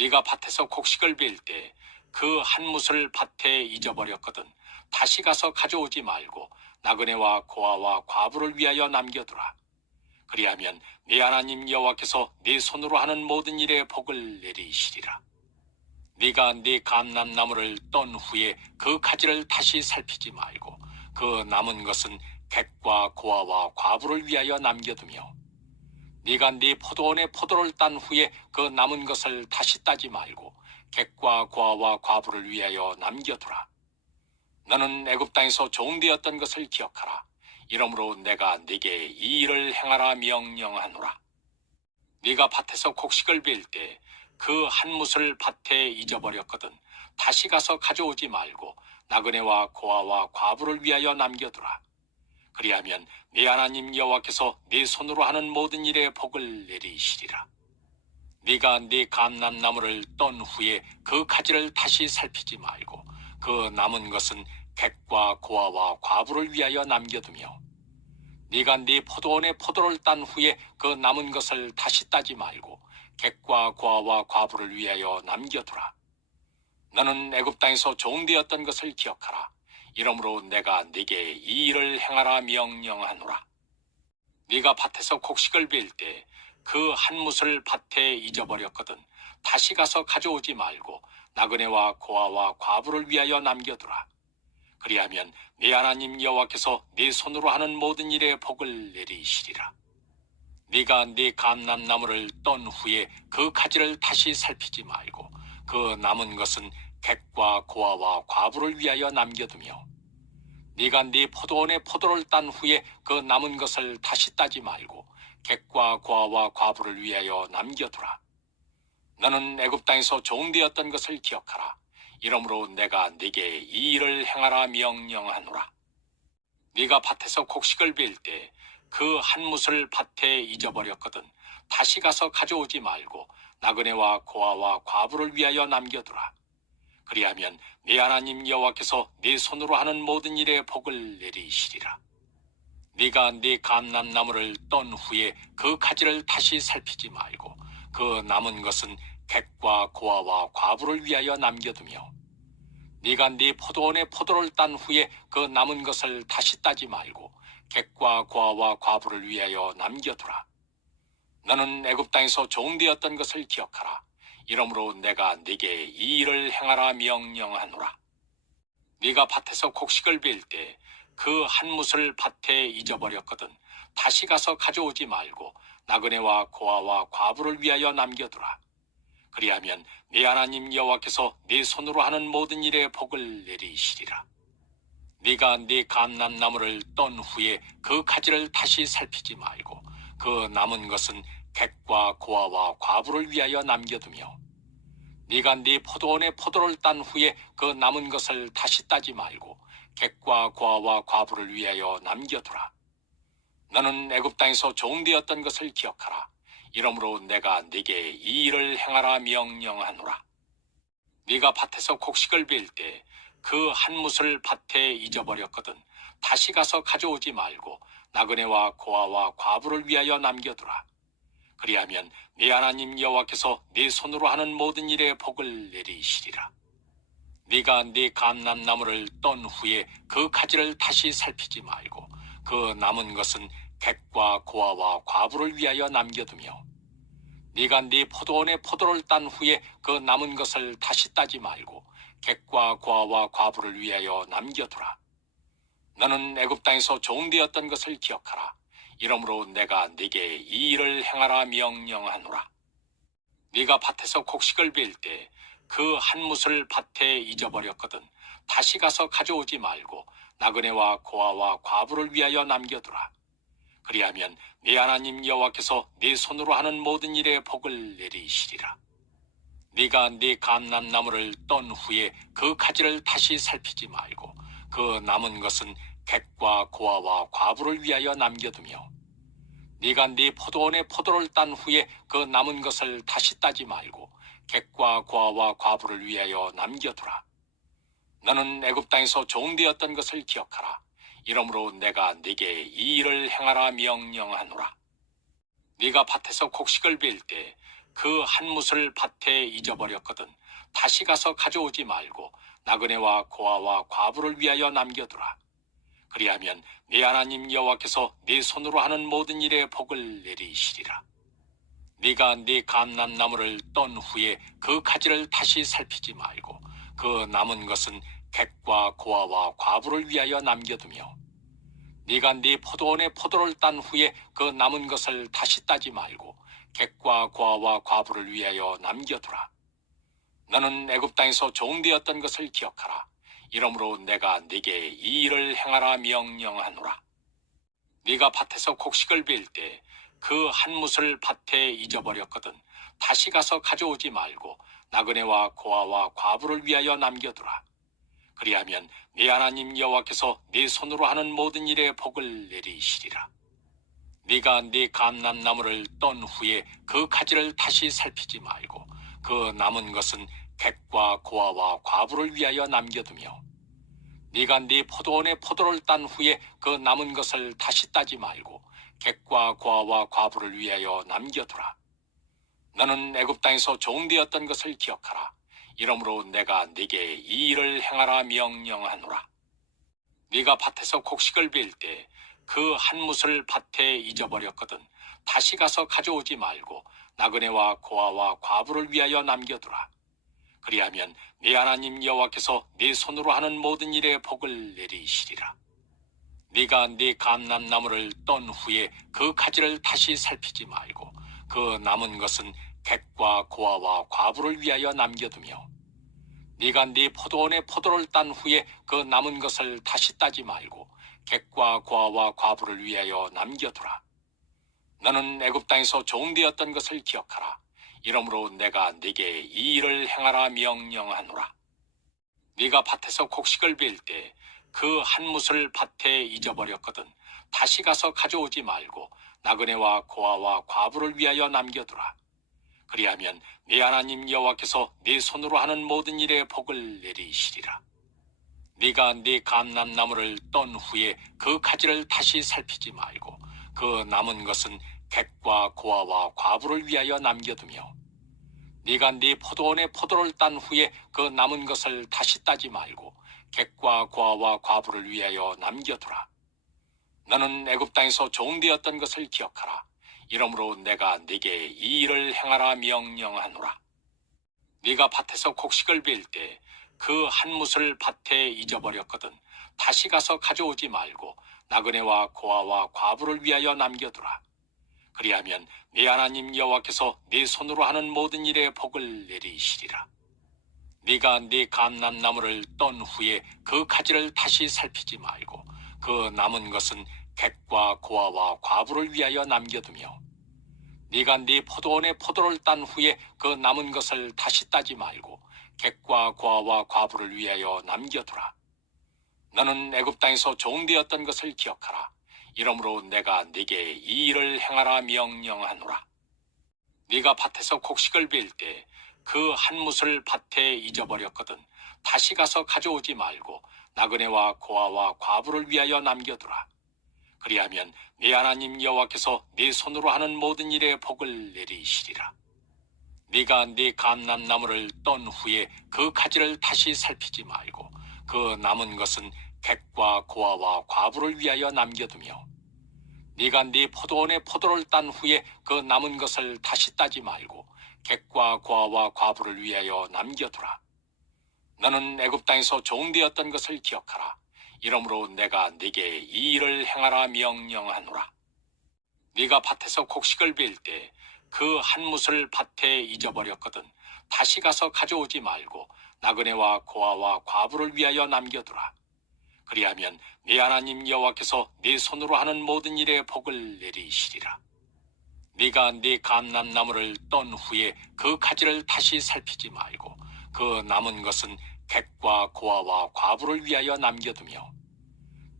네가 밭에서 곡식을 베일 때 그 한 뭇을 밭에 잊어버렸거든 다시 가서 가져오지 말고 나그네와 고아와 과부를 위하여 남겨두라. 그리하면 네 하나님 여호와께서 네 손으로 하는 모든 일에 복을 내리시리라. 네가 네 감람나무를 떤 후에 그 가지를 다시 살피지 말고 그 남은 것은 객과 고아와 과부를 위하여 남겨두며 네가 네 포도원의 포도를 딴 후에 그 남은 것을 다시 따지 말고 객과 고아와 과부를 위하여 남겨두라. 너는 애굽 땅에서 종되었던 것을 기억하라. 이러므로 내가 네게 이 일을 행하라 명령하노라. 네가 밭에서 곡식을 베일 때 그 한 뭇을 밭에 잊어버렸거든 다시 가서 가져오지 말고 나그네와 고아와 과부를 위하여 남겨두라. 그리하면 네 하나님 여호와께서 네 손으로 하는 모든 일에 복을 내리시리라. 네가 네 감람나무를 떤 후에 그 가지를 다시 살피지 말고 그 남은 것은 객과 고아와 과부를 위하여 남겨두며 네가 네 포도원의 포도를 딴 후에 그 남은 것을 다시 따지 말고 객과 고아와 과부를 위하여 남겨두라. 너는 애굽 땅에서 종되었던 것을 기억하라. 이러므로 내가 네게 이 일을 행하라 명령하노라. 네가 밭에서 곡식을 베일 때 그 한 뭇을 밭에 잊어버렸거든 다시 가서 가져오지 말고 나그네와 고아와 과부를 위하여 남겨두라. 그리하면 네 하나님 여호와께서 네 손으로 하는 모든 일에 복을 내리시리라. 네가 네 감람나무를 떤 후에 그 가지를 다시 살피지 말고 그 남은 것은 객과 고아와 과부를 위하여 남겨두며 네가 네 포도원의 포도를 딴 후에 그 남은 것을 다시 따지 말고 객과 고아와 과부를 위하여 남겨두라. 너는 애굽 땅에서 종되었던 것을 기억하라. 이러므로 내가 네게 이 일을 행하라 명령하노라. 네가 밭에서 곡식을 베일 때 그 한 뭇을 밭에 잊어버렸거든 다시 가서 가져오지 말고 나그네와 고아와 과부를 위하여 남겨두라. 그리하면 네 하나님 여호와께서 네 손으로 하는 모든 일에 복을 내리시리라. 네가 네 감람나무를 떤 후에 그 가지를 다시 살피지 말고 그 남은 것은 객과 고아와 과부를 위하여 남겨두며 네가 네 포도원의 포도를 딴 후에 그 남은 것을 다시 따지 말고 객과 고아와 과부를 위하여 남겨두라. 너는 애굽 땅에서 종되었던 것을 기억하라. 이러므로 내가 네게 이 일을 행하라 명령하노라. 네가 밭에서 곡식을 베일 때 그 한 뭇을 밭에 잊어버렸거든 다시 가서 가져오지 말고 나그네와 고아와 과부를 위하여 남겨두라. 그리하면 네 하나님 여호와께서 네 손으로 하는 모든 일에 복을 내리시리라. 네가 네 감람나무를 떤 후에 그 가지를 다시 살피지 말고 그 남은 것은 객과 고아와 과부를 위하여 남겨두며 네가 네 포도원의 포도를 딴 후에 그 남은 것을 다시 따지 말고 객과 고아와 과부를 위하여 남겨두라. 너는 애굽 땅에서 종되었던 것을 기억하라. 이러므로 내가 네게 이 일을 행하라 명령하노라. 네가 밭에서 곡식을 베일 때 그 한 뭇을 밭에 잊어버렸거든 다시 가서 가져오지 말고 나그네와 고아와 과부를 위하여 남겨두라. 그리하면 네 하나님 여호와께서 네 손으로 하는 모든 일에 복을 내리시리라. 네가 네 감람나무를 떤 후에 그 가지를 다시 살피지 말고 그 남은 것은 객과 고아와 과부를 위하여 남겨두며 네가 네 포도원의 포도를 딴 후에 그 남은 것을 다시 따지 말고 객과 고아와 과부를 위하여 남겨두라. 너는 애굽 땅에서 종되었던 것을 기억하라. 이러므로 내가 네게 이 일을 행하라 명령하노라. 네가 밭에서 곡식을 베일 때 그 한 뭇을 밭에 잊어버렸거든 다시 가서 가져오지 말고 나그네와 고아와 과부를 위하여 남겨두라. 그리하면 네 하나님 여호와께서 네 손으로 하는 모든 일에 복을 내리시리라. 네가 네 감람나무를 떤 후에 그 가지를 다시 살피지 말고 그 남은 것은 객과 고아와 과부를 위하여 남겨두며 네가 네 포도원의 포도를 딴 후에 그 남은 것을 다시 따지 말고 객과 고아와 과부를 위하여 남겨두라. 너는 애굽 땅에서 종되었던 것을 기억하라. 이러므로 내가 네게 이 일을 행하라 명령하노라. 네가 밭에서 곡식을 베일 때 그 한 뭇을 밭에 잊어버렸거든 다시 가서 가져오지 말고 나그네와 고아와 과부를 위하여 남겨두라. 그리하면 네 하나님 여호와께서 네 손으로 하는 모든 일에 복을 내리시리라. 네가 네 감람나무를 떤 후에 그 가지를 다시 살피지 말고 그 남은 것은 객과 고아와 과부를 위하여 남겨두며 네가 네 포도원의 포도를 딴 후에 그 남은 것을 다시 따지 말고 객과 고아와 과부를 위하여 남겨두라. 너는 애굽 땅에서 종되었던 것을 기억하라. 이러므로 내가 네게 이 일을 행하라 명령하노라. 네가 밭에서 곡식을 베일 때 그 한 뭇을 밭에 잊어버렸거든 다시 가서 가져오지 말고 나그네와 고아와 과부를 위하여 남겨두라. 그리하면 네 하나님 여호와께서 네 손으로 하는 모든 일에 복을 내리시리라. 네가 네 감람나무를 떤 후에 그 가지를 다시 살피지 말고 그 남은 것은 객과 고아와 과부를 위하여 남겨두며 네가 네 포도원의 포도를 딴 후에 그 남은 것을 다시 따지 말고 객과 고아와 과부를 위하여 남겨두라. 너는 애굽 땅에서 종되었던 것을 기억하라. 이러므로 내가 네게 이 일을 행하라 명령하노라. 네가 밭에서 곡식을 베일 때 그 한 뭇을 밭에 잊어버렸거든 다시 가서 가져오지 말고 나그네와 고아와 과부를 위하여 남겨두라. 그리하면 네 하나님 여호와께서 네 손으로 하는 모든 일에 복을 내리시리라. 네가 네 감람나무를 떤 후에 그 가지를 다시 살피지 말고 그 남은 것은 객과 고아와 과부를 위하여 남겨두며 네가 네 포도원의 포도를 딴 후에 그 남은 것을 다시 따지 말고 객과 고아와 과부를 위하여 남겨두라. 너는 애굽 땅에서 종되었던 것을 기억하라. 이러므로 내가 네게 이 일을 행하라 명령하노라. 네가 밭에서 곡식을 베일 때 그 한 뭇을 밭에 잊어버렸거든 다시 가서 가져오지 말고 나그네와 고아와 과부를 위하여 남겨두라. 그리하면 네 하나님 여호와께서 네 손으로 하는 모든 일에 복을 내리시리라. 네가 네 감람나무를 떤 후에 그 가지를 다시 살피지 말고 그 남은 것은 객과 고아와 과부를 위하여 남겨두며 네가 네 포도원의 포도를 딴 후에 그 남은 것을 다시 따지 말고 객과 고아와 과부를 위하여 남겨두라. 너는 애굽 땅에서 종되었던 것을 기억하라. 이러므로 내가 네게 이 일을 행하라 명령하노라. 네가 밭에서 곡식을 베일 때 그 한 뭇을 밭에 잊어버렸거든 다시 가서 가져오지 말고 나그네와 고아와 과부를 위하여 남겨두라. 그리하면 네 하나님 여호와께서 네 손으로 하는 모든 일에 복을 내리시리라. 네가 네 감람나무를 떤 후에 그 가지를 다시 살피지 말고 그 남은 것은 객과 고아와 과부를 위하여 남겨두며 네가 네 포도원의 포도를 딴 후에 그 남은 것을 다시 따지 말고 객과 고아와 과부를 위하여 남겨두라. 너는 애굽 땅에서 종되었던 것을 기억하라. 이러므로 내가 네게 이 일을 행하라 명령하노라. 네가 밭에서 곡식을 베일 때 그 한 뭇을 밭에 잊어버렸거든 다시 가서 가져오지 말고 나그네와 고아와 과부를 위하여 남겨두라. 그리하면 네 하나님 여호와께서 네 손으로 하는 모든 일에 복을 내리시리라. 네가 네 감람나무를 떤 후에 그 가지를 다시 살피지 말고 그 남은 것은 객과 고아와 과부를 위하여 남겨두며 네가 네 포도원의 포도를 딴 후에 그 남은 것을 다시 따지 말고 객과 고아와 과부를 위하여 남겨두라. 너는 애굽 땅에서 종되었던 것을 기억하라. 이러므로 내가 네게 이 일을 행하라 명령하노라. 네가 밭에서 곡식을 베일 때 그 한 뭇을 밭에 잊어버렸거든 다시 가서 가져오지 말고 나그네와 고아와 과부를 위하여 남겨두라. 그리하면 네 하나님 여호와께서 네 손으로 하는 모든 일에 복을 내리시리라. 네가 네 감람나무를 떤 후에 그 가지를 다시 살피지 말고 그 남은 것은 객과 고아와 과부를 위하여 남겨두며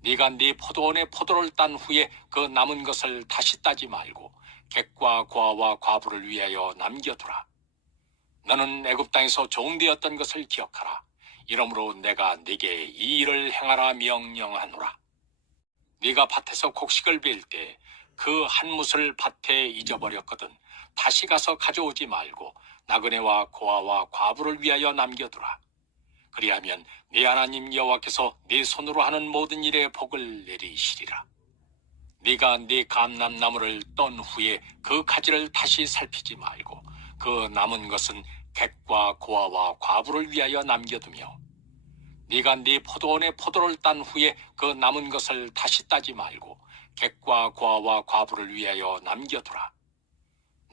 네가 네 포도원의 포도를 딴 후에 그 남은 것을 다시 따지 말고 객과 고아와 과부를 위하여 남겨두라. 너는 애굽 땅에서 종되었던 것을 기억하라. 이러므로 내가 네게 이 일을 행하라 명령하노라. 네가 밭에서 곡식을 베일 때 그 한 못을 밭에 잊어버렸거든 다시 가서 가져오지 말고 나그네와 고아와 과부를 위하여 남겨두라. 그리하면 네 하나님 여호와께서 네 손으로 하는 모든 일에 복을 내리시리라. 네가 네 감람나무를 떤 후에 그 가지를 다시 살피지 말고 그 남은 것은 객과 고아와 과부를 위하여 남겨두며 네가 네 포도원의 포도를 딴 후에 그 남은 것을 다시 따지 말고 객과 고아와 과부를 위하여 남겨두라.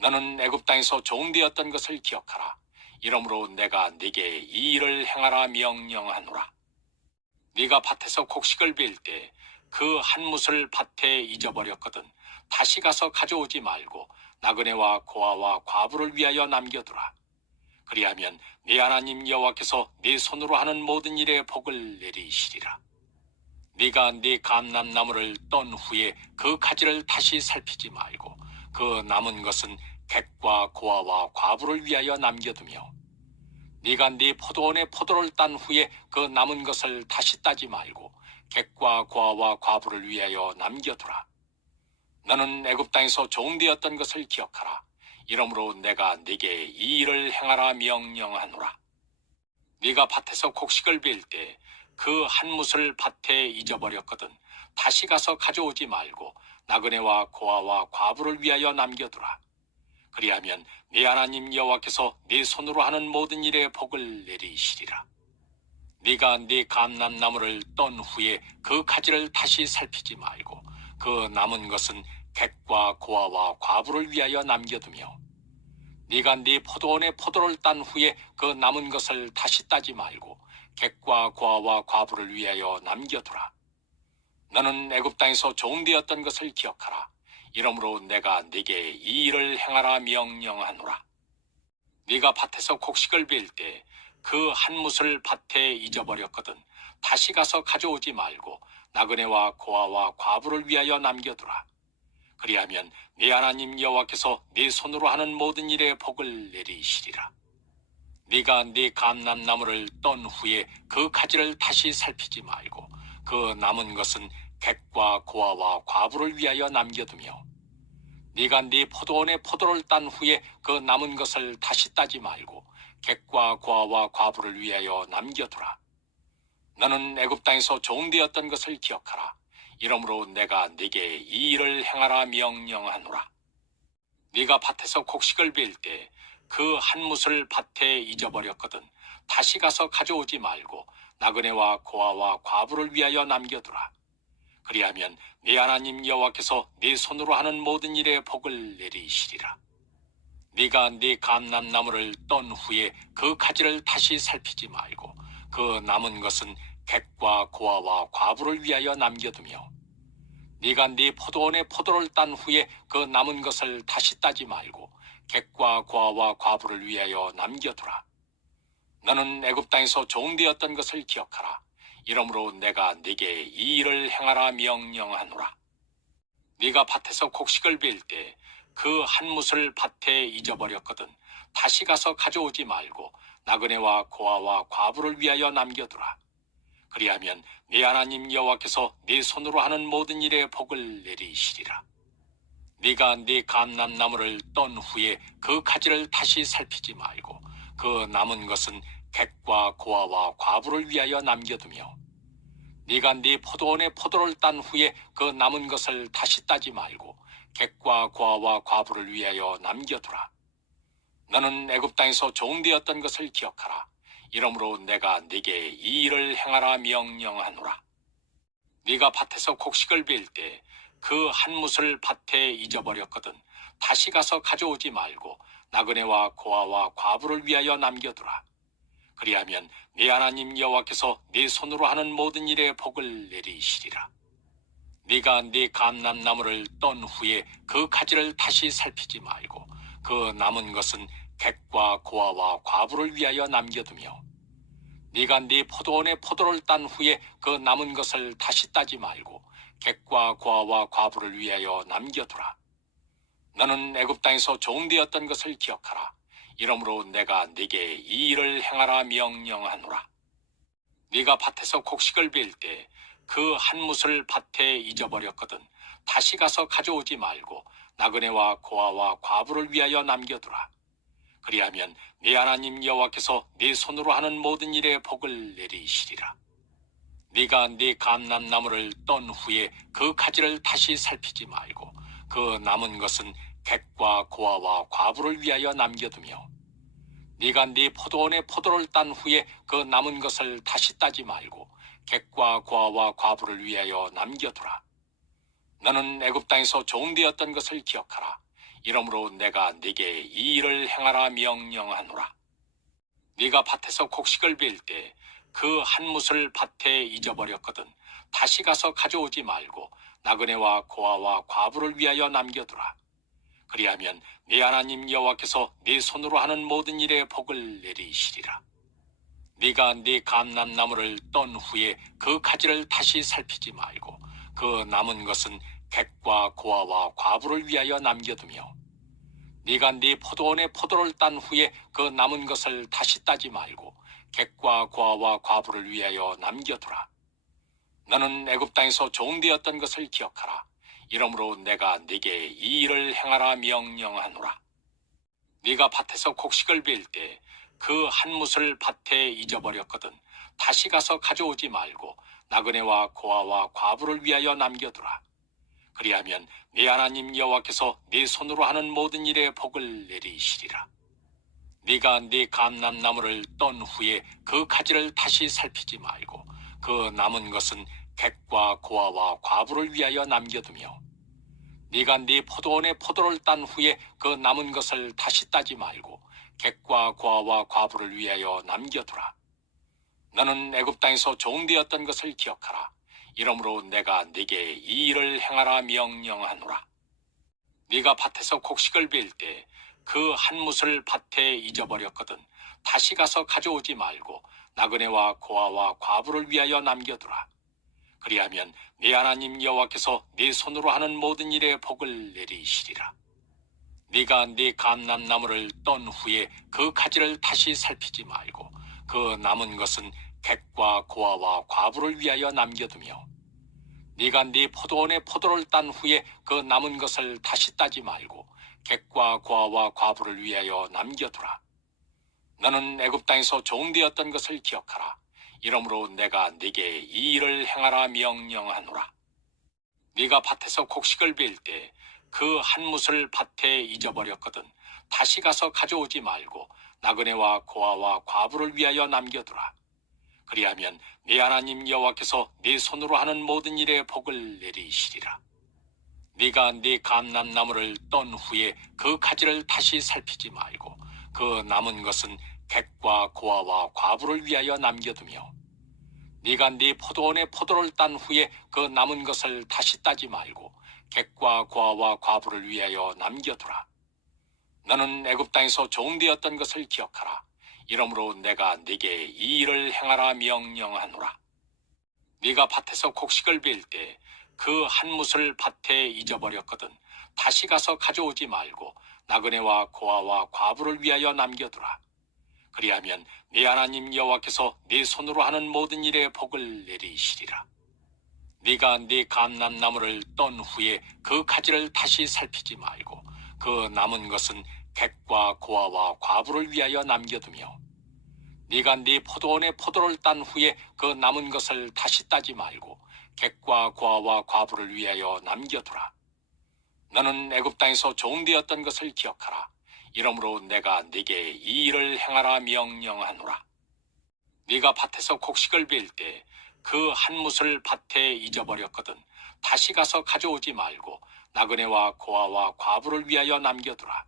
너는 애굽 땅에서 종되었던 것을 기억하라. 이러므로 내가 네게 이 일을 행하라 명령하노라. 네가 밭에서 곡식을 빌 때 그 한 못을 밭에 잊어버렸거든 다시 가서 가져오지 말고 나그네와 고아와 과부를 위하여 남겨두라. 그리하면 네 하나님 여호와께서 네 손으로 하는 모든 일에 복을 내리시리라. 네가 네 감람나무를 떤 후에 그 가지를 다시 살피지 말고 그 남은 것은 객과 고아와 과부를 위하여 남겨두며 네가 네 포도원의 포도를 딴 후에 그 남은 것을 다시 따지 말고 객과 고아와 과부를 위하여 남겨두라. 너는 애굽 땅에서 종되었던 것을 기억하라. 이러므로 내가 네게 이 일을 행하라 명령하노라. 네가 밭에서 곡식을 빌 때 그 한 못을 밭에 잊어버렸거든 다시 가서 가져오지 말고 나그네와 고아와 과부를 위하여 남겨두라. 그리하면 네 하나님 여호와께서 네 손으로 하는 모든 일에 복을 내리시리라. 네가 네 감람나무를 떤 후에 그 가지를 다시 살피지 말고 그 남은 것은 객과 고아와 과부를 위하여 남겨두며 네가 네 포도원의 포도를 딴 후에 그 남은 것을 다시 따지 말고 객과 고아와 과부를 위하여 남겨두라. 너는 애굽 땅에서 종되었던 것을 기억하라. 이러므로 내가 네게 이 일을 행하라 명령하노라. 네가 밭에서 곡식을 빌 때 그 한 못을 밭에 잊어버렸거든 다시 가서 가져오지 말고 나그네와 고아와 과부를 위하여 남겨두라. 그리하면 네 하나님 여호와께서 네 손으로 하는 모든 일에 복을 내리시리라. 네가 네 감람나무를 떤 후에 그 가지를 다시 살피지 말고 그 남은 것은 객과 고아와 과부를 위하여 남겨두며 네가 네 포도원의 포도를 딴 후에 그 남은 것을 다시 따지 말고 객과 고아와 과부를 위하여 남겨두라. 너는 애굽 땅에서 종되었던 것을 기억하라. 이러므로 내가 네게 이 일을 행하라 명령하노라. 네가 밭에서 곡식을 빌 때 그 한 못을 밭에 잊어버렸거든 다시 가서 가져오지 말고 나그네와 고아와 과부를 위하여 남겨두라. 그리하면 네 하나님 여호와께서 네 손으로 하는 모든 일에 복을 내리시리라. 네가 네 감람나무를 떤 후에 그 가지를 다시 살피지 말고 그 남은 것은 객과 고아와 과부를 위하여 남겨두며 네가 네 포도원의 포도를 딴 후에 그 남은 것을 다시 따지 말고 객과 고아와 과부를 위하여 남겨두라. 너는 애굽 땅에서 종되었던 것을 기억하라. 이러므로 내가 네게 이 일을 행하라 명령하노라. 네가 밭에서 곡식을 빌 때 그 한 못을 밭에 잊어버렸거든 다시 가서 가져오지 말고 나그네와 고아와 과부를 위하여 남겨두라. 그리하면 네 하나님 여호와께서 네 손으로 하는 모든 일에 복을 내리시리라. 네가 네 감람나무를 떤 후에 그 가지를 다시 살피지 말고 그 남은 것은 객과 고아와 과부를 위하여 남겨두며 네가 네 포도원의 포도를 딴 후에 그 남은 것을 다시 따지 말고 객과 고아와 과부를 위하여 남겨두라. 너는 애굽 땅에서 종되었던 것을 기억하라. 이러므로 내가 네게 이 일을 행하라 명령하노라. 네가 밭에서 곡식을 빌 때 그 한 못을 밭에 잊어버렸거든 다시 가서 가져오지 말고 나그네와 고아와 과부를 위하여 남겨두라. 그리하면 네 하나님 여호와께서 네 손으로 하는 모든 일에 복을 내리시리라. 네가 네 감람나무를 떤 후에 그 가지를 다시 살피지 말고 그 남은 것은 객과 고아와 과부를 위하여 남겨두며 네가 네 포도원의 포도를 딴 후에 그 남은 것을 다시 따지 말고 객과 고아와 과부를 위하여 남겨두라. 너는 애굽 땅에서 종되었던 것을 기억하라. 이러므로 내가 네게 이 일을 행하라 명령하노라. 네가 밭에서 곡식을 빌 때 그 한 못을 밭에 잊어버렸거든 다시 가서 가져오지 말고 나그네와 고아와 과부를 위하여 남겨두라. 그리하면 네 하나님 여호와께서 네 손으로 하는 모든 일에 복을 내리시리라. 네가 네 감람나무를 떤 후에 그 가지를 다시 살피지 말고 그 남은 것은 객과 고아와 과부를 위하여 남겨두며, 네가 네 포도원의 포도를 딴 후에 그 남은 것을 다시 따지 말고 객과 고아와 과부를 위하여 남겨두라. 너는 애굽 땅에서 종되었던 것을 기억하라. 이러므로 내가 네게 이 일을 행하라 명령하노라. 네가 밭에서 곡식을 베일 때 그 한 뭇을 밭에 잊어버렸거든 다시 가서 가져오지 말고 나그네와 고아와 과부를 위하여 남겨두라. 그리하면 네 하나님 여호와께서 네 손으로 하는 모든 일에 복을 내리시리라. 네가 네 감람나무를 떤 후에 그 가지를 다시 살피지 말고 그 남은 것은 객과 고아와 과부를 위하여 남겨두며, 네가 네 포도원의 포도를 딴 후에 그 남은 것을 다시 따지 말고 객과 고아와 과부를 위하여 남겨두라. 너는 애굽 땅에서 종되었던 것을 기억하라. 이러므로 내가 네게 이 일을 행하라 명령하노라. 네가 밭에서 곡식을 베일 때 그 한 뭇을 밭에 잊어버렸거든 다시 가서 가져오지 말고 나그네와 고아와 과부를 위하여 남겨두라. 그리하면 네 하나님 여호와께서 네 손으로 하는 모든 일에 복을 내리시리라. 네가 네 감람나무를 떤 후에 그 가지를 다시 살피지 말고 그 남은 것은 객과 고아와 과부를 위하여 남겨두며, 네가 네 포도원의 포도를 딴 후에 그 남은 것을 다시 따지 말고 객과 고아와 과부를 위하여 남겨두라. 너는 애굽 땅에서 종되었던 것을 기억하라. 이러므로 내가 네게 이 일을 행하라 명령하노라. 네가 밭에서 곡식을 베일 때 그 한 뭇을 밭에 잊어버렸거든 다시 가서 가져오지 말고 나그네와 고아와 과부를 위하여 남겨두라. 그리하면 네 하나님 여호와께서 네 손으로 하는 모든 일에 복을 내리시리라. 네가 네 감람나무를 떤 후에 그 가지를 다시 살피지 말고 그 남은 것은 객과 고아와 과부를 위하여 남겨두며, 네가 네 포도원의 포도를 딴 후에 그 남은 것을 다시 따지 말고 객과 고아와 과부를 위하여 남겨두라. 너는 애굽 땅에서 종되었던 것을 기억하라. 이러므로 내가 네게 이 일을 행하라 명령하노라. 네가 밭에서 곡식을 베일 때 그 한 뭇을 밭에 잊어버렸거든 다시 가서 가져오지 말고 나그네와 고아와 과부를 위하여 남겨두라. 그리하면 네 하나님 여호와께서 네 손으로 하는 모든 일에 복을 내리시리라. 네가 네 감람나무를 떤 후에 그 가지를 다시 살피지 말고 그 남은 것은 객과 고아와 과부를 위하여 남겨두며, 네가 네 포도원의 포도를 딴 후에 그 남은 것을 다시 따지 말고 객과 고아와 과부를 위하여 남겨두라. 너는 애굽 땅에서 종되었던 것을 기억하라. 이러므로 내가 네게 이 일을 행하라 명령하노라. 네가 밭에서 곡식을 베일 때 그 한 뭇을 밭에 잊어버렸거든 다시 가서 가져오지 말고 나그네와 고아와 과부를 위하여 남겨두라. 그리하면 네 하나님 여호와께서 네 손으로 하는 모든 일에 복을 내리시리라. 네가 네 감람나무를 떤 후에 그 가지를 다시 살피지 말고 그 남은 것은 객과 고아와 과부를 위하여 남겨두며, 네가 네 포도원의 포도를 딴 후에 그 남은 것을 다시 따지 말고 객과 고아와 과부를 위하여 남겨두라. 너는 애굽 땅에서 종되었던 것을 기억하라. 이러므로 내가 네게 이 일을 행하라 명령하노라. 네가 밭에서 곡식을 베일 때 그 한 뭇을 밭에 잊어버렸거든 다시 가서 가져오지 말고 나그네와 고아와 과부를 위하여 남겨두라.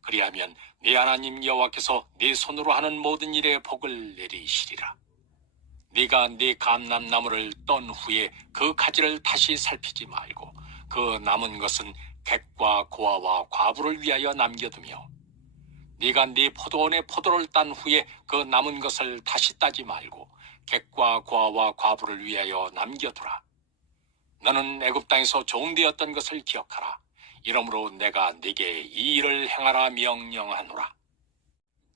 그리하면 네 하나님 여호와께서 네 손으로 하는 모든 일에 복을 내리시리라. 네가 네 감람나무를 떤 후에 그 가지를 다시 살피지 말고 그 남은 것은 객과 고아와 과부를 위하여 남겨두며, 네가 네 포도원의 포도를 딴 후에 그 남은 것을 다시 따지 말고 객과 고아와 과부를 위하여 남겨두라. 너는 애굽 땅에서 종되었던 것을 기억하라. 이러므로 내가 네게 이 일을 행하라 명령하노라.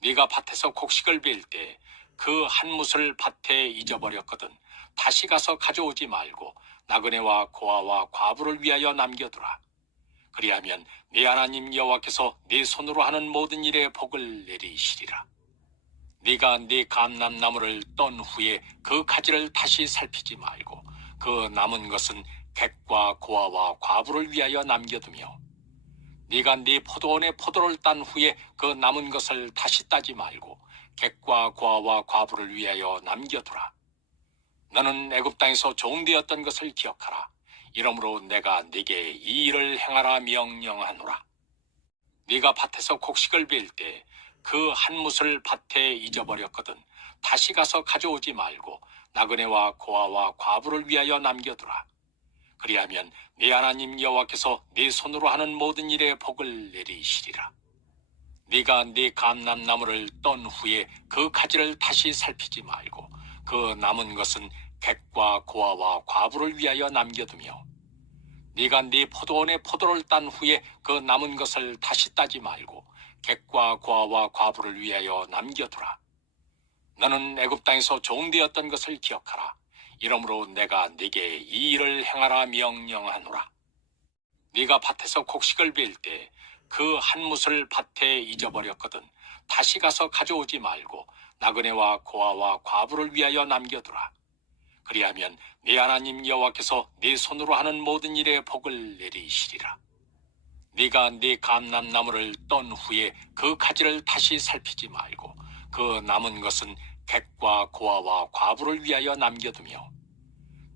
네가 밭에서 곡식을 베일 때 그 한 뭇을 밭에 잊어버렸거든 다시 가서 가져오지 말고 나그네와 고아와 과부를 위하여 남겨두라. 그리하면 네 하나님 여호와께서 네 손으로 하는 모든 일에 복을 내리시리라. 네가 네 감람나무를 떤 후에 그 가지를 다시 살피지 말고 그 남은 것은 객과 고아와 과부를 위하여 남겨두며, 네가 네 포도원의 포도를 딴 후에 그 남은 것을 다시 따지 말고 객과 고아와 과부를 위하여 남겨두라. 너는 애굽 땅에서 종되었던 것을 기억하라. 이러므로 내가 네게 이 일을 행하라 명령하노라. 네가 밭에서 곡식을 베일 때 그 한 뭇을 밭에 잊어버렸거든 다시 가서 가져오지 말고 나그네와 고아와 과부를 위하여 남겨두라. 그리하면 네 하나님 여호와께서 네 손으로 하는 모든 일에 복을 내리시리라. 네가 네 감람나무를 떤 후에 그 가지를 다시 살피지 말고 그 남은 것은 객과 고아와 과부를 위하여 남겨두며, 네가 네 포도원의 포도를 딴 후에 그 남은 것을 다시 따지 말고 객과 고아와 과부를 위하여 남겨두라. 너는 애굽 땅에서 종되었던 것을 기억하라. 이러므로 내가 네게 이 일을 행하라 명령하노라. 네가 밭에서 곡식을 베일 때 그 한 뭇을 밭에 잊어버렸거든 다시 가서 가져오지 말고 나그네와 고아와 과부를 위하여 남겨두라. 그리하면 네 하나님 여호와께서 네 손으로 하는 모든 일에 복을 내리시리라. 네가 네 감람나무를 떤 후에 그 가지를 다시 살피지 말고 그 남은 것은 객과 고아와 과부를 위하여 남겨두며,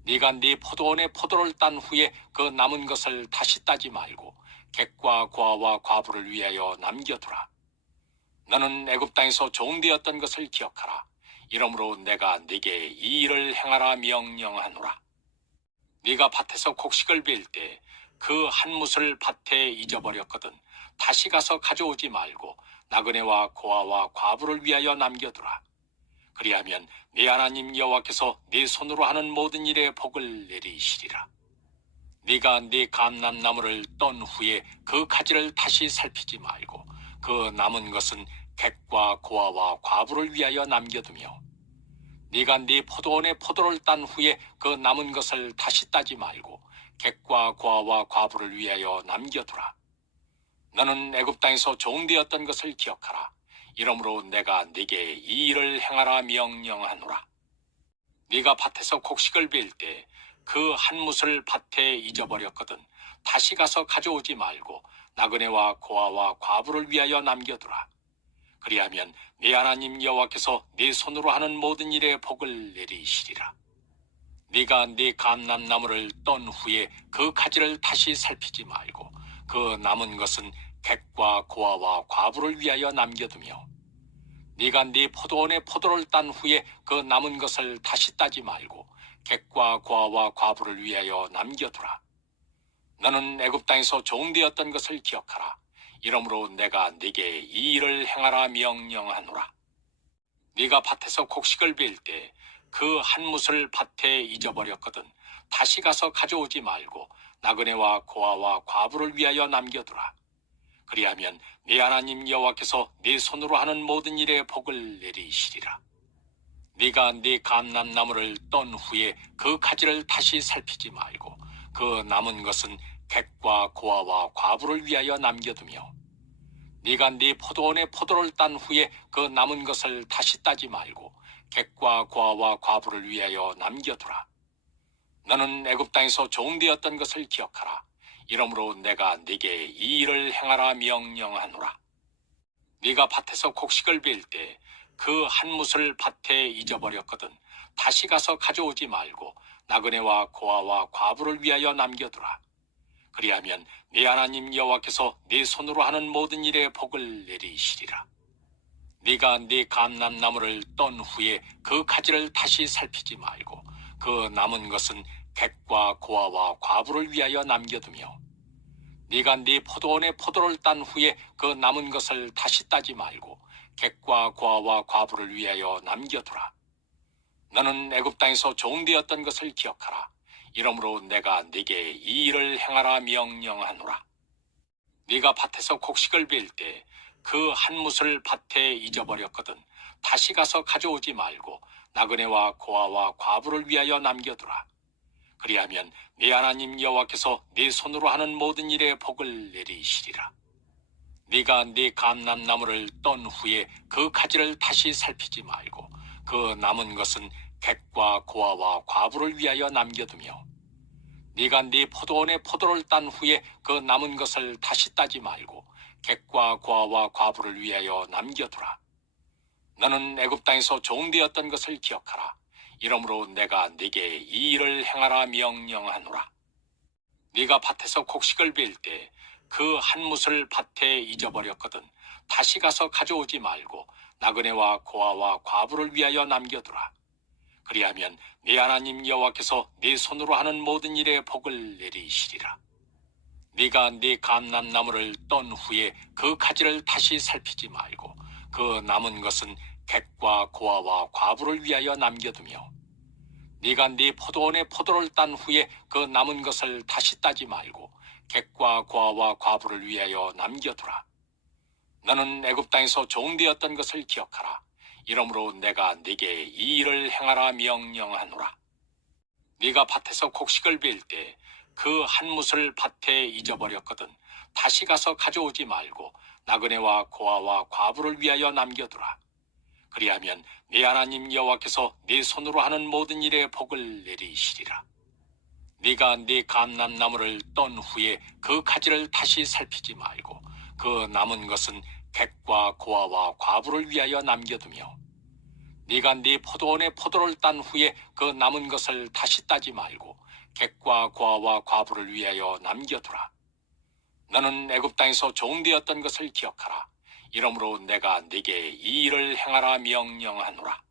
네가 네 포도원의 포도를 딴 후에 그 남은 것을 다시 따지 말고 객과 고아와 과부를 위하여 남겨두라. 너는 애굽 땅에서 종되었던 것을 기억하라. 이러므로 내가 네게 이 일을 행하라 명령하노라. 네가 밭에서 곡식을 베일 때 그 한 뭇을 밭에 잊어버렸거든 다시 가서 가져오지 말고 나그네와 고아와 과부를 위하여 남겨두라. 그리하면 네 하나님 여호와께서 네 손으로 하는 모든 일에 복을 내리시리라. 네가 네 감람나무를 떤 후에 그 가지를 다시 살피지 말고 그 남은 것은 객과 고아와 과부를 위하여 남겨두며, 네가 네 포도원의 포도를 딴 후에 그 남은 것을 다시 따지 말고 객과 고아와 과부를 위하여 남겨두라. 너는 애굽 땅에서 종되었던 것을 기억하라. 이러므로 내가 네게 이 일을 행하라 명령하노라. 네가 밭에서 곡식을 베일 때 그 한 뭇을 밭에 잊어버렸거든 다시 가서 가져오지 말고 나그네와 고아와 과부를 위하여 남겨두라. 그리하면 네 하나님 여호와께서 네 손으로 하는 모든 일에 복을 내리시리라. 네가 네 감람나무를 떤 후에 그 가지를 다시 살피지 말고 그 남은 것은 객과 고아와 과부를 위하여 남겨두며, 네가 네 포도원의 포도를 딴 후에 그 남은 것을 다시 따지 말고 객과 고아와 과부를 위하여 남겨두라. 너는 애굽 땅에서 종되었던 것을 기억하라. 이러므로 내가 네게 이 일을 행하라 명령하노라. 네가 밭에서 곡식을 베일 때 그 한 뭇을 밭에 잊어버렸거든 다시 가서 가져오지 말고 나그네와 고아와 과부를 위하여 남겨두라. 그리하면 네 하나님 여호와께서 네 손으로 하는 모든 일에 복을 내리시리라. 네가 네 감람나무를 떤 후에 그 가지를 다시 살피지 말고 그 남은 것은 객과 고아와 과부를 위하여 남겨두며, 네가 네 포도원의 포도를 딴 후에 그 남은 것을 다시 따지 말고 객과 고아와 과부를 위하여 남겨두라. 너는 애굽 땅에서 종되었던 것을 기억하라. 이러므로 내가 네게 이 일을 행하라 명령하노라. 네가 밭에서 곡식을 베일 때 그 한 뭇을 밭에 잊어버렸거든 다시 가서 가져오지 말고 나그네와 고아와 과부를 위하여 남겨두라. 그리하면 네 하나님 여호와께서 네 손으로 하는 모든 일에 복을 내리시리라. 네가 네 감람나무를 떤 후에 그 가지를 다시 살피지 말고 그 남은 것은 객과 고아와 과부를 위하여 남겨두며, 네가 네 포도원의 포도를 딴 후에 그 남은 것을 다시 따지 말고 객과 고아와 과부를 위하여 남겨두라. 너는 애굽 땅에서 종되었던 것을 기억하라. 이러므로 내가 네게 이 일을 행하라 명령하노라. 네가 밭에서 곡식을 베일 때 그 한 뭇을 밭에 잊어버렸거든 다시 가서 가져오지 말고 나그네와 고아와 과부를 위하여 남겨두라. 그리하면 네 하나님 여호와께서 네 손으로 하는 모든 일에 복을 내리시리라. 네가 네 감람나무를 떤 후에 그 가지를 다시 살피지 말고 그 남은 것은 객과 고아와 과부를 위하여 남겨두며, 네가 네 포도원의 포도를 딴 후에 그 남은 것을 다시 따지 말고 객과 고아와 과부를 위하여 남겨두라. 너는 애굽 땅에서 종되었던 것을 기억하라. 이러므로 내가 네게 이 일을 행하라 명령하노라. 네가 밭에서 곡식을 베일 때 그 한 뭇을 밭에 잊어버렸거든 다시 가서 가져오지 말고 나그네와 고아와 과부를 위하여 남겨두라. 그리하면 네 하나님 여호와께서 네 손으로 하는 모든 일에 복을 내리시리라. 네가 네 감람나무를 떤 후에 그 가지를 다시 살피지 말고 그 남은 것은 객과 고아와 과부를 위하여 남겨두며, 네가 네 포도원의 포도를 딴 후에 그 남은 것을 다시 따지 말고 객과 고아와 과부를 위하여 남겨두라. 너는 애굽 땅에서 종되었던 것을 기억하라. 이러므로 내가 네게 이 일을 행하라 명령하노라. 네가 밭에서 곡식을 베일 때 그 한 뭇을 밭에 잊어버렸거든 다시 가서 가져오지 말고 나그네와 고아와 과부를 위하여 남겨두라. 그리하면 네 하나님 여호와께서 네 손으로 하는 모든 일에 복을 내리시리라. 네가 네 감람나무를 떤 후에 그 가지를 다시 살피지 말고 그 남은 것은 객과 고아와 과부를 위하여 남겨두며, 네가 네 포도원의 포도를 딴 후에 그 남은 것을 다시 따지 말고 객과 고아와 과부를 위하여 남겨두라. 너는 애굽 땅에서 종되었던 것을 기억하라. 이러므로 내가 네게 이 일을 행하라 명령하노라.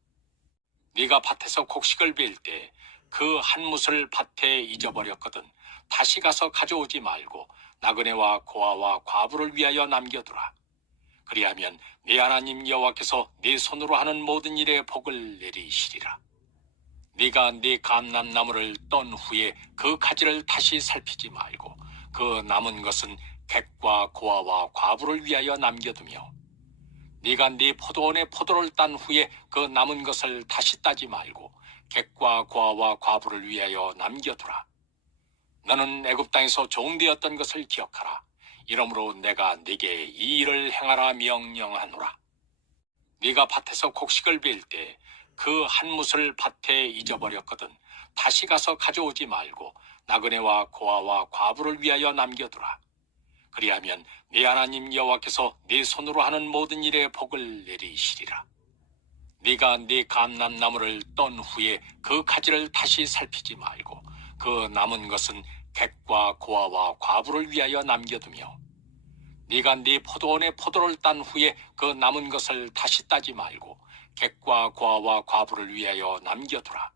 네가 밭에서 곡식을 베일 때 그 한 뭇을 밭에 잊어버렸거든 다시 가서 가져오지 말고 나그네와 고아와 과부를 위하여 남겨두라. 그리하면 네 하나님 여호와께서 네 손으로 하는 모든 일에 복을 내리시리라. 네가 네 감람나무를 떤 후에 그 가지를 다시 살피지 말고 그 남은 것은 객과 고아와 과부를 위하여 남겨두며, 네가 네 포도원의 포도를 딴 후에 그 남은 것을 다시 따지 말고 객과 고아와 과부를 위하여 남겨두라. 너는 애굽 땅에서 종되었던 것을 기억하라. 이러므로 내가 네게 이 일을 행하라 명령하노라. 네가 밭에서 곡식을 베일 때 그 한 뭇을 밭에 잊어버렸거든 다시 가서 가져오지 말고 나그네와 고아와 과부를 위하여 남겨두라. 그리하면 네 하나님 여호와께서 네 손으로 하는 모든 일에 복을 내리시리라. 네가 네 감람나무를 떤 후에 그 가지를 다시 살피지 말고 그 남은 것은 객과 고아와 과부를 위하여 남겨두며, 네가 네 포도원의 포도를 딴 후에 그 남은 것을 다시 따지 말고 객과 고아와 과부를 위하여 남겨두라.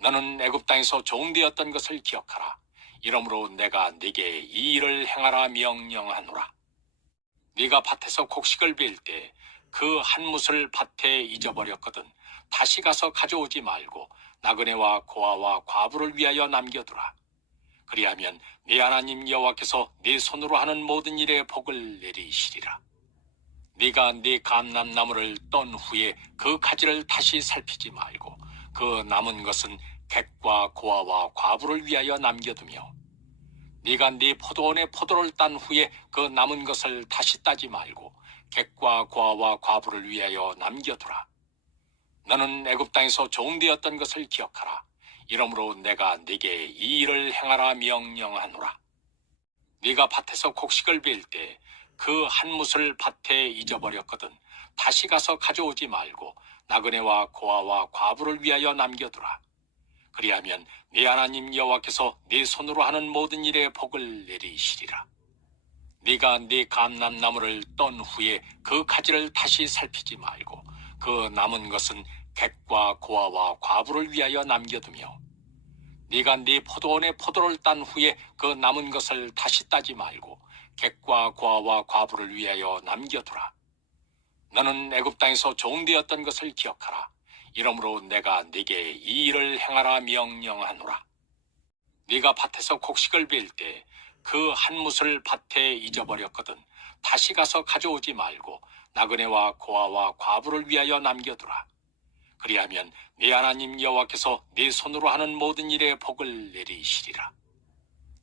너는 애굽 땅에서 종되었던 것을 기억하라. 이러므로 내가 네게 이 일을 행하라 명령하노라. 네가 밭에서 곡식을 베일 때 그 한 뭇을 밭에 잊어버렸거든 다시 가서 가져오지 말고 나그네와 고아와 과부를 위하여 남겨두라. 그리하면 네 하나님 여호와께서 네 손으로 하는 모든 일에 복을 내리시리라. 네가 네 감람나무를 떤 후에 그 가지를 다시 살피지 말고 그 남은 것은 객과 고아와 과부를 위하여 남겨두며, 네가 네 포도원의 포도를 딴 후에 그 남은 것을 다시 따지 말고 객과 고아와 과부를 위하여 남겨두라. 너는 애굽 땅에서 종되었던 것을 기억하라. 이러므로 내가 네게 이 일을 행하라 명령하노라. 네가 밭에서 곡식을 베일 때 그 한 뭇을 밭에 잊어버렸거든 다시 가서 가져오지 말고 나그네와 고아와 과부를 위하여 남겨두라. 그리하면 네 하나님 여호와께서 네 손으로 하는 모든 일에 복을 내리시리라. 네가 네 감람나무를 떤 후에 그 가지를 다시 살피지 말고 그 남은 것은 객과 고아와 과부를 위하여 남겨두며, 네가 네 포도원의 포도를 딴 후에 그 남은 것을 다시 따지 말고 객과 고아와 과부를 위하여 남겨두라. 너는 애굽 땅에서 종되었던 것을 기억하라. 이러므로 내가 네게 이 일을 행하라 명령하노라. 네가 밭에서 곡식을 베일 때 그 한 뭇을 밭에 잊어버렸거든 다시 가서 가져오지 말고 나그네와 고아와 과부를 위하여 남겨두라. 그리하면 네 하나님 여호와께서 네 손으로 하는 모든 일에 복을 내리시리라.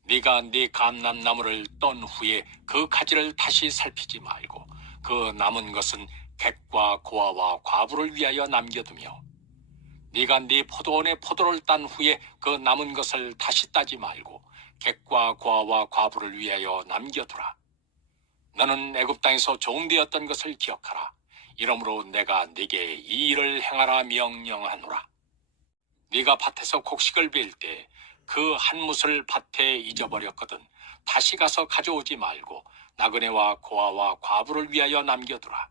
네가 네 감람나무를 떤 후에 그 가지를 다시 살피지 말고 그 남은 것은 객과 고아와 과부를 위하여 남겨두며, 네가 네 포도원의 포도를 딴 후에 그 남은 것을 다시 따지 말고 객과 고아와 과부를 위하여 남겨두라. 너는 애굽 땅에서 종되었던 것을 기억하라. 이러므로 내가 네게 이 일을 행하라 명령하노라. 네가 밭에서 곡식을 베일 때 그 한 뭇을 밭에 잊어버렸거든 다시 가서 가져오지 말고 나그네와 고아와 과부를 위하여 남겨두라.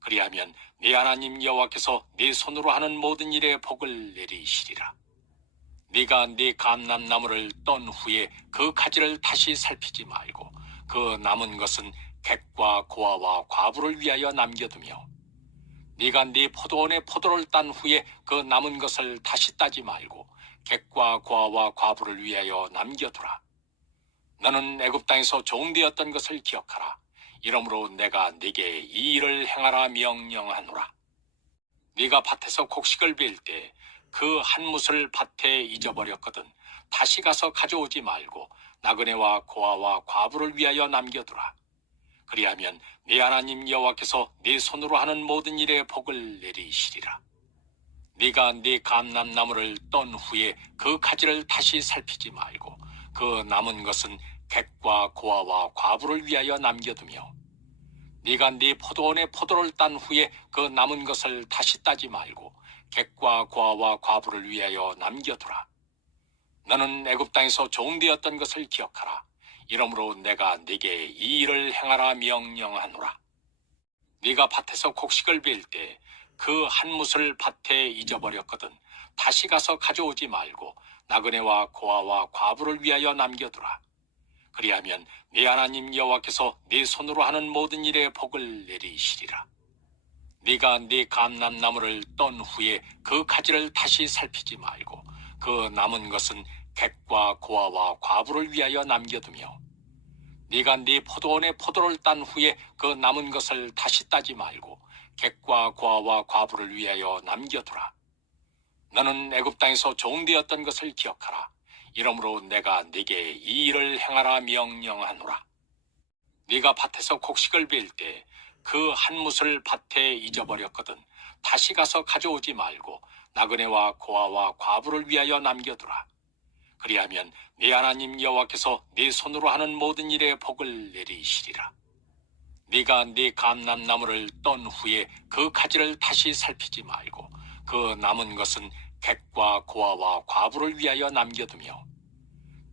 그리하면 네 하나님 여호와께서 네 손으로 하는 모든 일에 복을 내리시리라. 네가 네 감람나무를 떤 후에 그 가지를 다시 살피지 말고 그 남은 것은 객과 고아와 과부를 위하여 남겨두며, 네가 네 포도원의 포도를 딴 후에 그 남은 것을 다시 따지 말고 객과 고아와 과부를 위하여 남겨두라. 너는 애굽 땅에서 종되었던 것을 기억하라. 이러므로 내가 네게 이 일을 행하라 명령하노라. 네가 밭에서 곡식을 베일 때 그 한 뭇을 밭에 잊어버렸거든 다시 가서 가져오지 말고 나그네와 고아와 과부를 위하여 남겨두라. 그리하면 네 하나님 여호와께서 네 손으로 하는 모든 일에 복을 내리시리라. 네가 네 감람나무를 떤 후에 그 가지를 다시 살피지 말고 그 남은 것은 객과 고아와 과부를 위하여 남겨두며, 네가 네 포도원의 포도를 딴 후에 그 남은 것을 다시 따지 말고 객과 고아와 과부를 위하여 남겨두라. 너는 애굽 땅에서 종되었던 것을 기억하라. 이러므로 내가 네게 이 일을 행하라 명령하노라. 네가 밭에서 곡식을 베일 때 그 한 뭇을 밭에 잊어버렸거든 다시 가서 가져오지 말고 나그네와 고아와 과부를 위하여 남겨두라. 그리하면 네 하나님 여호와께서 네 손으로 하는 모든 일에 복을 내리시리라. 네가 네 감람나무를 떤 후에 그 가지를 다시 살피지 말고 그 남은 것은 객과 고아와 과부를 위하여 남겨두며, 네가 네 포도원의 포도를 딴 후에 그 남은 것을 다시 따지 말고 객과 고아와 과부를 위하여 남겨두라. 너는 애굽 땅에서 종되었던 것을 기억하라. 이러므로 내가 네게 이 일을 행하라 명령하노라. 네가 밭에서 곡식을 베일 때 그 한 뭇을 밭에 잊어버렸거든 다시 가서 가져오지 말고 나그네와 고아와 과부를 위하여 남겨두라. 그리하면 네 하나님 여호와께서 네 손으로 하는 모든 일에 복을 내리시리라. 네가 네 감람나무를 떤 후에 그 가지를 다시 살피지 말고 그 남은 것은 객과 고아와 과부를 위하여 남겨두며,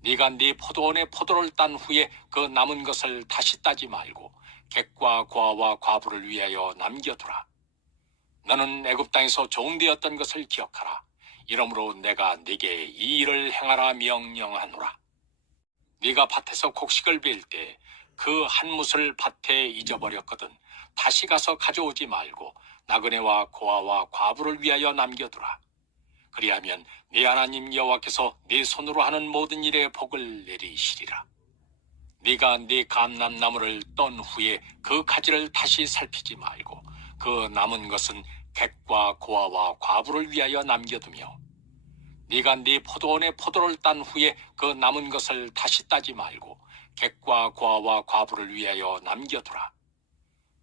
네가 네 포도원의 포도를 딴 후에 그 남은 것을 다시 따지 말고 객과 고아와 과부를 위하여 남겨두라. 너는 애굽 땅에서 종되었던 것을 기억하라. 이러므로 내가 네게 이 일을 행하라 명령하노라. 네가 밭에서 곡식을 베일 때 그 한 뭇을 밭에 잊어버렸거든 다시 가서 가져오지 말고 나그네와 고아와 과부를 위하여 남겨두라. 그리하면 네 하나님 여호와께서 네 손으로 하는 모든 일에 복을 내리시리라. 네가 네 감람나무를 떤 후에 그 가지를 다시 살피지 말고 그 남은 것은 객과 고아와 과부를 위하여 남겨두며, 네가 네 포도원의 포도를 딴 후에 그 남은 것을 다시 따지 말고 객과 고아와 과부를 위하여 남겨두라.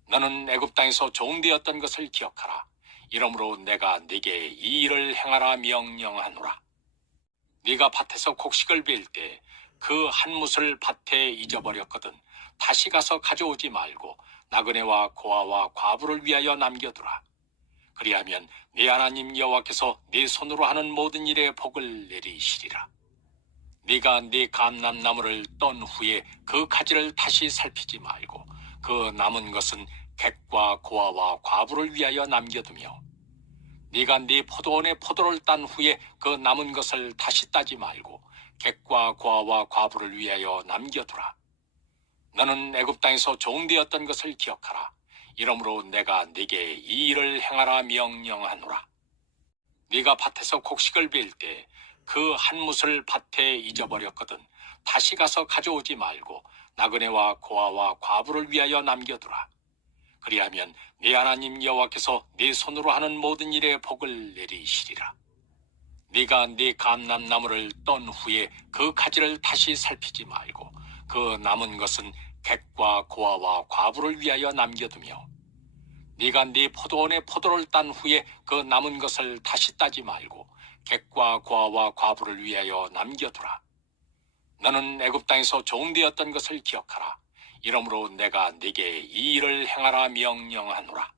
너는 애굽 땅에서 종되었던 것을 기억하라. 이러므로 내가 네게 이 일을 행하라 명령하노라. 네가 밭에서 곡식을 베일 때 그 한 뭇을 밭에 잊어버렸거든 다시 가서 가져오지 말고 나그네와 고아와 과부를 위하여 남겨두라. 그리하면 네 하나님 여호와께서 네 손으로 하는 모든 일에 복을 내리시리라. 네가 네 감람나무를 떤 후에 그 가지를 다시 살피지 말고 그 남은 것은 객과 고아와 과부를 위하여 남겨두며, 네가 네 포도원의 포도를 딴 후에 그 남은 것을 다시 따지 말고 객과 고아와 과부를 위하여 남겨두라. 너는 애굽 땅에서 종되었던 것을 기억하라. 이러므로 내가 네게 이 일을 행하라 명령하노라. 네가 밭에서 곡식을 베일 때 그 한 뭇을 밭에 잊어버렸거든 다시 가서 가져오지 말고 나그네와 고아와 과부를 위하여 남겨두라. 그리하면 네 하나님 여호와께서 네 손으로 하는 모든 일에 복을 내리시리라. 네가 네 감람나무를 떤 후에 그 가지를 다시 살피지 말고 그 남은 것은 객과 고아와 과부를 위하여 남겨두며 네가 네 포도원의 포도를 딴 후에 그 남은 것을 다시 따지 말고 객과 고아와 과부를 위하여 남겨두라. 너는 애굽 땅에서 종되었던 것을 기억하라. 이러므로 내가 네게 이 일을 행하라 명령하노라.